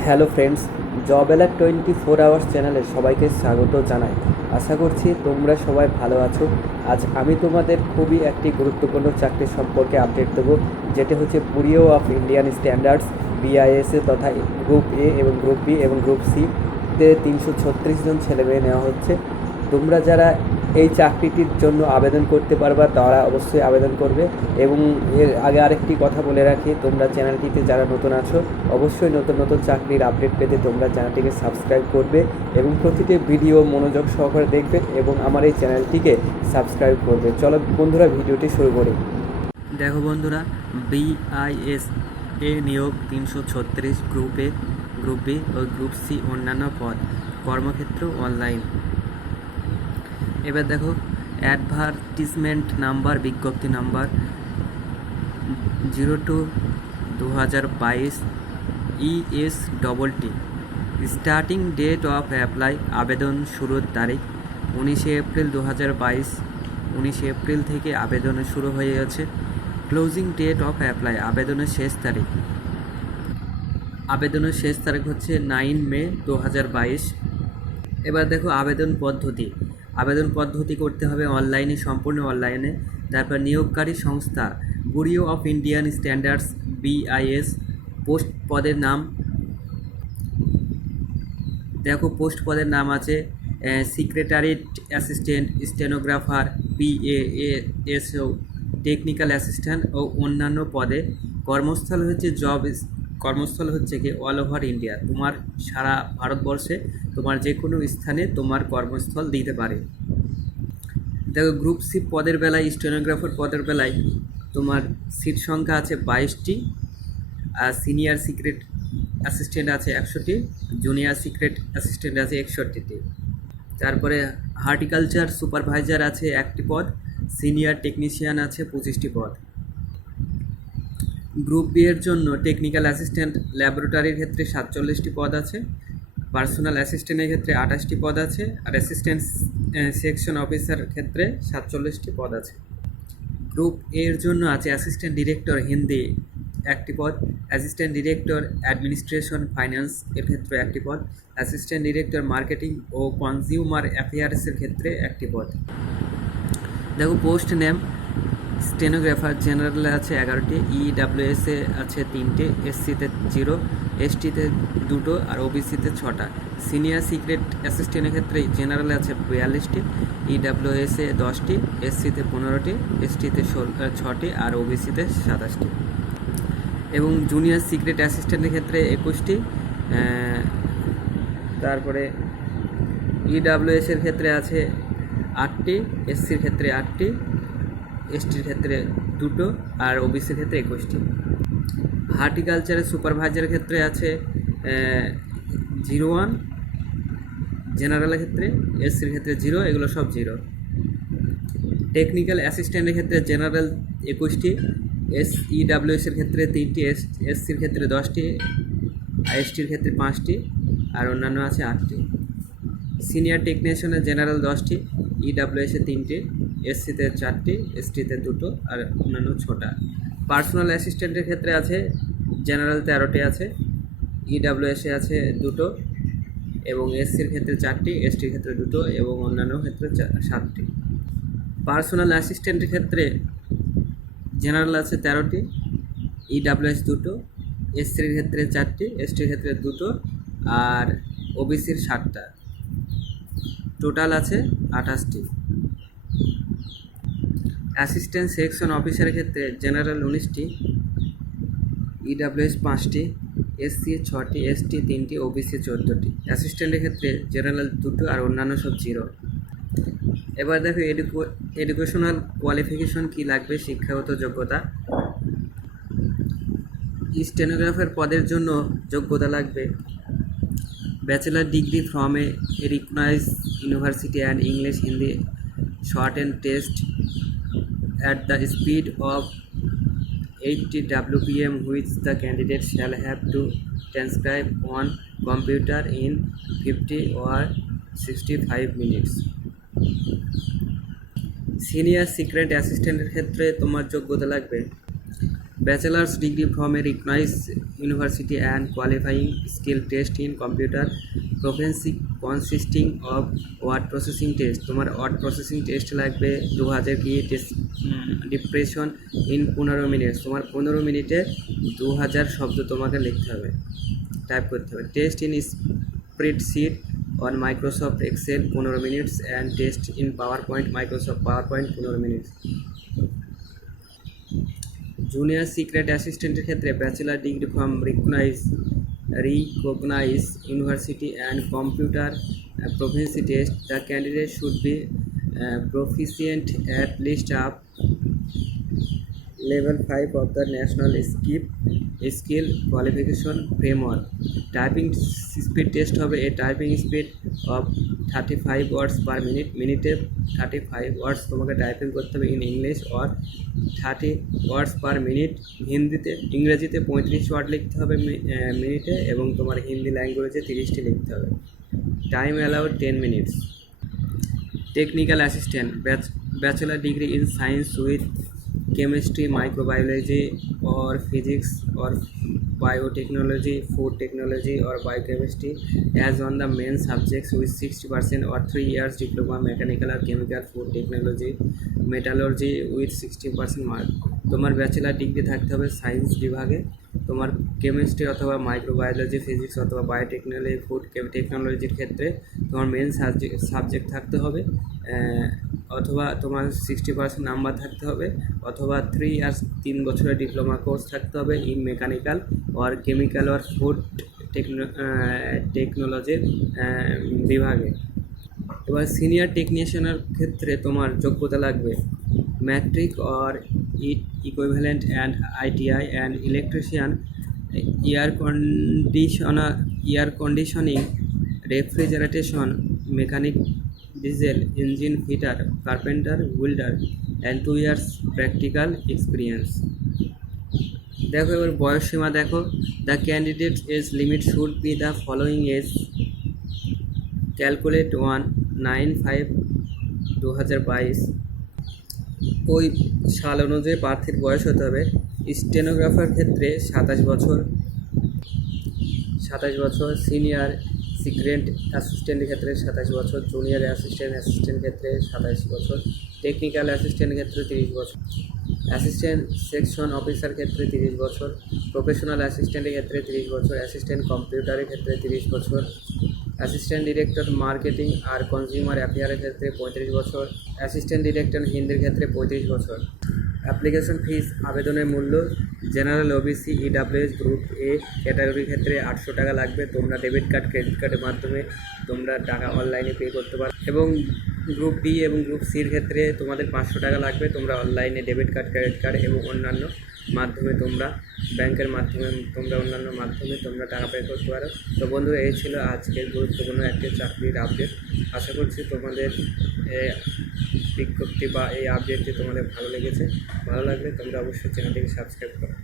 Hello friends, job alert 24 hours চ্যানেলে সবাইকে স্বাগত জানাই। আশা করছি তোমরা সবাই ভালো আছো। আজ আমি তোমাদের খুবই একটি গুরুত্বপূর্ণ চাকরি সম্পর্কে আপডেট দেবো, যেটা হচ্ছে bureau of Indian standards BIS তথা গ্রুপ এ এবং গ্রুপ বি এবং গ্রুপ সিতে 336 জন ছেলেমেয়ে নেওয়া হচ্ছে। তোমরা যারা এই চাকরিটির জন্য আবেদন করতে পারবা তারা অবশ্যই আবেদন করবে। এবং এর আগে আরেকটি কথা বলে রাখি, তোমরা চ্যানেলটিতে যারা নতুন আছো অবশ্যই নতুন নতুন চাকরির আপডেট পেতে তোমরা চ্যানেলটিকে সাবস্ক্রাইব করবে এবং প্রতিটি ভিডিও মনোযোগ সহকারে দেখবে এবং আমার এই চ্যানেলটিকে সাবস্ক্রাইব করবে। চলো বন্ধুরা, ভিডিওটি শুরু করি। দেখো বন্ধুরা, BIS নিয়োগ 336, গ্রুপ এ, গ্রুপ বি ও গ্রুপ সি অন্যান্য পদ, কর্মক্ষেত্র অনলাইন। এবার দেখো, অ্যাডভার্টিসমেন্ট নাম্বার, বিজ্ঞপ্তি number 02/2022 ESTT। Starting date of apply, আবেদন শুরুর তারিখ 19 এপ্রিল 2022। 19 এপ্রিল থেকে আবেদন শুরু হয়ে গেছে। ক্লোজিং ডেট অফ অ্যাপ্লাই, আবেদনের শেষ তারিখ হচ্ছে 9 মে 2022। এবার দেখো আবেদন পদ্ধতি করতে হবে অনলাইনে, সম্পূর্ণ অনলাইনে। তারপর নিয়োগকারী সংস্থা bureau of Indian standards BIS। Post পদের নাম, দেখো পোস্ট পদের নাম আছে secretariat assistant, stenographer, PASO, technical assistant ও অন্যান্য পদে। কর্মস্থল হচ্ছে কি অল ওভার ইন্ডিয়া, তোমার সারা ভারতবর্ষে তোমার যে কোনো স্থানে তোমার কর্মস্থল দিতে পারে। দেখো গ্রুপ সি পদের বেলায়, স্টেনোগ্রাফার পদের বেলায় তোমার সিট সংখ্যা আছে 22টি, আর সিনিয়র সিক্রেট অ্যাসিস্ট্যান্ট আছে 100টি, জুনিয়র সিক্রেট অ্যাসিস্ট্যান্ট আছে 61টি। তারপরে হর্টিকালচার সুপারভাইজার আছে 1টি পদ, সিনিয়র টেকনিশিয়ান আছে 25টি পদ। গ্রুপ বি এর জন্য টেকনিক্যাল অ্যাসিস্ট্যান্ট ল্যাবরেটরির ক্ষেত্রে 47টি পদ আছে, পার্সোনাল অ্যাসিস্ট্যান্টের ক্ষেত্রে 28টি পদ আছে, আর অ্যাসিস্ট্যান্ট সেকশন অফিসার ক্ষেত্রে 47টি পদ আছে। গ্রুপ এর জন্য আছে অ্যাসিস্ট্যান্ট ডিরেক্টর হিন্দি 1টি পদ, অ্যাসিস্ট্যান্ট ডিরেক্টর অ্যাডমিনিস্ট্রেশন ফাইন্যান্স এর ক্ষেত্রে 1টি পদ, অ্যাসিস্ট্যান্ট ডিরেক্টর মার্কেটিং ও কনজিউমার অ্যাফেয়ার্সের ক্ষেত্রে 1টি পদ। দেখো পোস্ট নেম, স্টেনোগ্রাফার জেনারেলে আছে 11টি, EWS এ আছে 3টে, SC-তে 0, ST-তে 2টো আর OBC-তে 6টা। সিনিয়র সিক্রেট অ্যাসিস্ট্যান্টের ক্ষেত্রে জেনারেলে আছে 42টি, EWS-এ 10টি, SC-তে 15টি, ST-তে 6টি আর OBC-তে 27টি। এবং জুনিয়র সিক্রেট অ্যাসিস্ট্যান্টের ক্ষেত্রে 21টি। তারপরে EWS-এর ক্ষেত্রে আছে 8টি, SC-র ক্ষেত্রে 8টি, ST-র ক্ষেত্রে 2টো আর OBC-র ক্ষেত্রে 21টি। হর্টিকালচারের সুপারভাইজারের ক্ষেত্রে আছে 01, জেনারেলের ক্ষেত্রে, SC-র ক্ষেত্রে 0, এগুলো সব 0। টেকনিক্যাল অ্যাসিস্ট্যান্টের ক্ষেত্রে জেনারেল 21টি, EWS-এর ক্ষেত্রে 3টি, SC-র ক্ষেত্রে 10টি, ST-র ক্ষেত্রে 5টি আর অন্যান্য আছে 8টি। সিনিয়র টেকনিশিয়ানের জেনারেল 10টি, EWS-এ 3টি, SC-তে 4টি, ST-তে 2টো আর অন্যান্য 6টা। পার্সোনাল অ্যাসিস্ট্যান্টের ক্ষেত্রে আছে জেনারেল 13টি আছে, EWS-এ আছে 2টো এবং SC-র ক্ষেত্রে 4টি, ST-র ক্ষেত্রে 2টো এবং অন্যান্য ক্ষেত্রে 7টি। পার্সোনাল অ্যাসিস্ট্যান্টের ক্ষেত্রে জেনারেল আছে 13টি, EWS 2টো, SC-র ক্ষেত্রে 4টি, ST-র ক্ষেত্রে 2টো আর OBC-র 7টা। টোটাল আছে 28টি। অ্যাসিস্ট্যান্ট সেকশন অফিসারের ক্ষেত্রে জেনারেল 19টি, EWS 5টি, SC 6টি, ST 3টি, OBC 14টি। অ্যাসিস্ট্যান্টের ক্ষেত্রে জেনারেল 2টো আর অন্যান্য সব 0। এবার দেখো এডুকেশনাল কোয়ালিফিকেশন কী লাগবে, শিক্ষাগত যোগ্যতা। স্টেনোগ্রাফার পদের জন্য যোগ্যতা লাগবে bachelor degree from a recognised university and English Hindi shorthand test at the speed of 80 WPM, which the candidate shall have to transcribe on computer in 50 or 65 minutes. Senior secret অ্যাসিস্ট্যান্টের ক্ষেত্রে তোমার যোগ্যতা লাগবে bachelors degree from a recognised university and qualifying skill test in computer proficiency consisting of word processing test. তোমার word processing test লাগবে 2000 কি depression in 15 minute. তোমার 15 মিনিটে 2000 শব্দ তোমাকে লিখতে হবে, টাইপ করতে হবে। Test in spreadsheet on Microsoft Excel 15 minutes and test in PowerPoint 15 minutes. Junior secret অ্যাসিস্ট্যান্টের ক্ষেত্রে bachelor degree from recognise university and computer proficiency test. The candidate should be proficient at least up level 5 of the national skill qualification framework. Typing speed test হবে a typing speed of 35 words per minute। মিনিটে 35 words তোমাকে typing করতে হবে in English, or 30 words per minute। ইংরেজিতে 35 word লিখতে হবে মিনিটে, এবং তোমার হিন্দি ল্যাঙ্গুয়েজে 30টি লিখতে হবে। Time allowed 10 minutes. Technical assistant bachelor degree in science with chemistry, microbiology or physics or biotechnology, food technology or biochemistry as on the main subjects with 60% or 3 years diploma mechanical or chemical, food technology, metallurgy with 60% mark। তোমার bachelor degree থাকতে হবে science বিভাগে, তোমার chemistry অথবা microbiology, physics অথবা biotechnology, food টেকনোলজির ক্ষেত্রে তোমার মেন সাবজেক্ট থাকতে হবে, অথবা তোমার 60% নাম্বার থাকতে হবে, অথবা 3 ইয়ার্স 3 বছরের ডিপ্লোমা কোর্স থাকতে হবে in mechanical or chemical or food টেকনোলজির বিভাগে। এবার সিনিয়র টেকনিশিয়ানের ক্ষেত্রে তোমার যোগ্যতা লাগবে matric or equivalent and ITI and electrician, air conditioning, refrigeration, mechanic, diesel engine fitter, carpenter, welder and 2 years practical experience. দেখো এবার বয়স সীমা দেখো। The candidate age limit should be the following age. Calculate 1/9/2022। ওই সাল অনুযায়ী প্রার্থীর বয়স হতে হবে। স্টেনোগ্রাফার ক্ষেত্রে 27 বছর, সিনিয়র সিক্রেট অ্যাসিস্ট্যান্টের ক্ষেত্রে 27 বছর, জুনিয়র অ্যাসিস্ট্যান্ট ক্ষেত্রে 27 বছর, টেকনিক্যাল অ্যাসিস্ট্যান্টের ক্ষেত্রে 30 বছর, অ্যাসিস্ট্যান্ট সেকশন অফিসার ক্ষেত্রে 30 বছর, প্রফেশনাল অ্যাসিস্ট্যান্টের ক্ষেত্রে 30 বছর, অ্যাসিস্ট্যান্ট কম্পিউটারের ক্ষেত্রে 30 বছর, অ্যাসিস্ট্যান্ট ডিরেক্টর মার্কেটিং আর কনজিউমার অ্যাফেয়ারের ক্ষেত্রে 35 বছর, অ্যাসিস্ট্যান্ট ডিরেক্টর হিন্দির ক্ষেত্রে 35 বছর। অ্যাপ্লিকেশন ফিস, আবেদনের মূল্য জেনারেল OBC EWS গ্রুপ এ ক্যাটাগরির ক্ষেত্রে 800 টাকা লাগবে। তোমরা ডেবিট কার্ড ক্রেডিট কার্ডের মাধ্যমে তোমরা টাকা অনলাইনে পে করতে পারো, এবং গ্রুপ বি এবং গ্রুপ সির ক্ষেত্রে তোমাদের 500 টাকা লাগবে। তোমরা অনলাইনে ডেবিট কার্ড ক্রেডিট কার্ড এবং অন্যান্য মাধ্যমে তোমরা ব্যাংকের মাধ্যমে অন্যান্য মাধ্যমে তোমরা টাকা পে করতে পারো। তো বন্ধুরা, এই ছিল আজকের গুরুত্বপূর্ণ একটি চাকরির আপডেট। আশা করছি তোমাদের বিজ্ঞপ্তি বা এই আপডেটটি তোমাদের ভালো লেগেছে। ভালো লাগলে তোমরা অবশ্যই চ্যানেলটিকে সাবস্ক্রাইব করো।